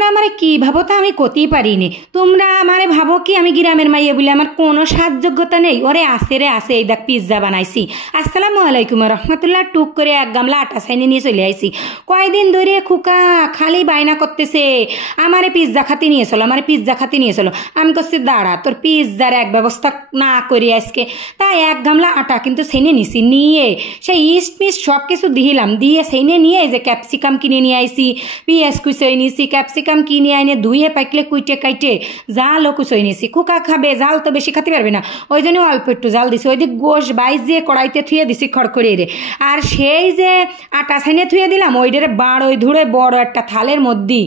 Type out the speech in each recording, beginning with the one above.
তোমরা আমারে কি ভাবো তা আমি কতেই পারিনি। তোমরা আমারে ভাবো কি আমি গ্রামের মাইয়া বলে আমার কোনো সাজযোগ্যতা নেই? ওরে আসে রে আসে, এই দেখ পিৎজা বানাইছি। আসসালামু আলাইকুম রহমতুল্লাহ। টুক করে এক গামলা আটা ছাইনে নিয়ে চলে আইছি। কয়দিন ধরে খুকা খালি বায়না করতেছে আমারে পিৎজা খাতে নিয়ে চলো, আমারে পিৎজা খাতে নিয়ে চলো। আমি করছি দাঁড়া, তোর পিৎজার এক ব্যবস্থা না করি আজকে। তাই এক গামলা আটা কিন্তু ছাইনে নিছি, নিয়ে সেই ইস্ট মিস্ট সব কিছু দিলাম, দিয়ে ছাইনে নিয়ে এই যে ক্যাপসিকাম কিনে নিয়ে আইছি, পিঁয়াজ কুচই নিছি, ক্যাপসিকাম কিনে আইনে ধুয়ে পাইকলে কুইটে কাইটে জালও কুচই নিছি। খুকা খাবে, জাল তো বেশি খাতে পারবে না, ওই জন্য অল্প একটু জাল দিছি। ওই দিক গোশ বাইশ দিয়ে কড়াইতে থুয়ে দিছি খড়খড়িয়ে রে। আর সেই যে আটা ছাইনে থুয়ে দিলাম ওইটারে বাড়োই ধুড়ে বড় একটা থালের মধ্যে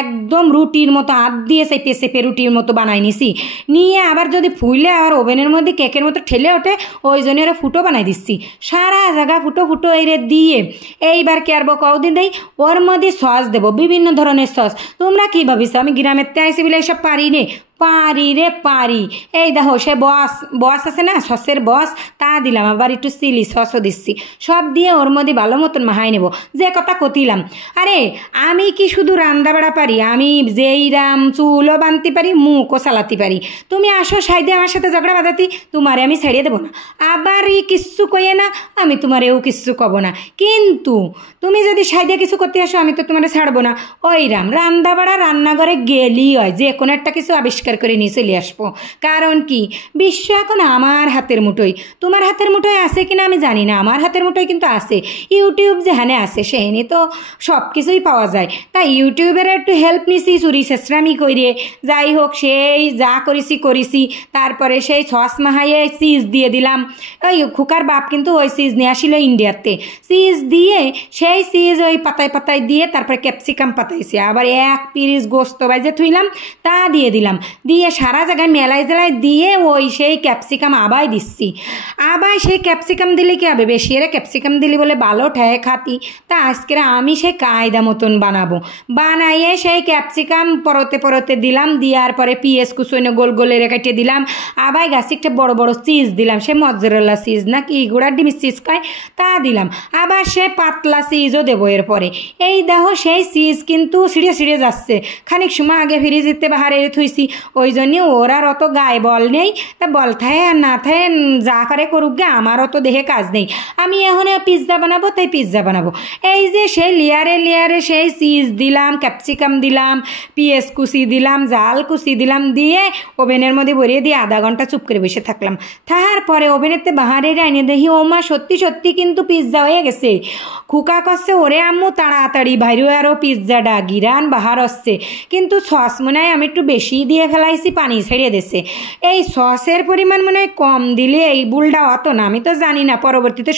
একদম রুটির মতো হাত দিয়ে চেপে চেপে রুটির মতো বানাই নিছি। নিয়ে আবার যদি ফুলে আবার ওভেনের মধ্যে কেকের মতো ঠেলে ওঠে, ওই জন্য এরা ফুটো বানাই দিচ্ছি। সারা জায়গা ফুটো ফুটো এরে দিয়ে এইবার কি আরবো কদিন দেই, ওর মধ্যে সস দেবো, বিভিন্ন ধরনের সস। তোমরা কি ভাবিস আমি গ্রামের আইসি বলে এসব পারি নে? পারি রে পারি। এই দেখো সে বস আছে না, সসের বস, তা দিলাম, আবার একটু চিলি সসও দিচ্ছি। সব দিয়ে ওর মধ্যে ভালো মতন মাহাই নেব। যে কথা কতিলাম, আরে আমি কি শুধু রান্না বাড়া পারি? আমি যেই রাম চুলও বানতে পারি, মুখও চালাতে পারি। তুমি আসো সাইডে আমার সাথে ঝগড়া বাঁধাতি, তোমারে আমি ছাড়িয়ে দেবো না। আবার কিচ্ছু কইয়ে না, আমি তোমারেও কিচ্ছু কব না। কিন্তু তুমি যদি সাইডে কিছু করতে আসো, আমি তো তোমারে ছাড়বো না। ওই রাম রান্না বাড়া রান্নাঘরে গেলি হয়, যে কোনো একটা কিছু আবিষ্কার করে নিয়ে চলে আসবো। কারণ কি, বিশ্ব এখন আমার হাতের মুঠোয়। তোমার হাতের মুঠোয় আছে কিনা আমি জানি না, আমার হাতের মুঠোয় কিন্তু আছে। ইউটিউব যেখানে আছে সেখানে তো সব কিছুই পাওয়া যায়। তাই ইউটিউবের একটু হেল্প নিছি, চুরি চেষ্টামি করে। যাই হোক, সেই যা করেছি। তারপরে সেই সস মাহাইয়ে চিজ দিয়ে দিলাম। ওই খুকার বাপ কিন্তু ওই চিজ নিয়ে আসিল ইন্ডিয়াতে। চিজ দিয়ে সেই চিজ ওই পাতায় পাতায় দিয়ে তারপরে ক্যাপসিকাম পাতাইছি। আবার এক পিরিচ গোস্ত বাইজে থুইলাম, তা দিয়ে দিলাম। দিয়ে সারা জায়গায় মেলাই জেলায় দিয়ে ওই সেই ক্যাপসিকাম আবাই দিচ্ছি। আবার সেই ক্যাপসিকাম দিলে কি হবে, বেশি এরা ক্যাপসিকাম দিলি বলে ভালো ঠায় খাতি। তা আজকে আমি সেই কায়দা মতন বানাবো। বানাইয়ে সেই ক্যাপসিকাম পরতে পরতে দিলাম, দেওয়ার পরে পিঁয়াজ কুচুনে গোল গোলে কেটে দিলাম। আবার গাছে একটা বড় বড় চিজ দিলাম, সে মজরেলা চিজ না কি গুঁড়ার ডিমের চিজ কয়, তা দিলাম। আবার সে পাতলা চিজও দেবো এরপরে। এই দেখো সেই চিজ কিন্তু ছিঁড়ে ছিঁড়ে যাচ্ছে। খানিক সময় আগে ফ্রিজেতে বাহারে থুইছি, ওই জন্যে ওর আর অত গায়ে বল নেই। তা বল থায় আর না থায় যা পারে করুক গে, আমার অত দেহে কাজ নেই। আমি এখন পিৎজা বানাবো, তাই পিৎজা বানাবো। এই যে সেই লেয়ারে লেয়ারে সেই চিজ দিলাম, ক্যাপসিকাম দিলাম, পিঁয়াজ কুচি দিলাম, জাল কুচি দিলাম, দিয়ে ওভেনের মধ্যে ভরিয়ে দিয়ে আধা ঘন্টা চুপ করে বসে থাকলাম। তাহার পরে ওভেনেতে বাহারে এনে দেখি ও মা সত্যি সত্যি কিন্তু পিৎজা হয়ে গেছে। খুকা করছে ওরে আম্মু তাড়াতাড়ি বাইরে আরও পিৎজাটা গিরান বাহার আসছে। কিন্তু সস মনে হয় আমি একটু বেশি দিয়ে ফেলাইছি, পানি ছেড়ে দিছে। এই সসের পরিমাণ মনে হয় কম দিলে এই বুলটা অত না, আমি তো জানি না, পরবর্তীতে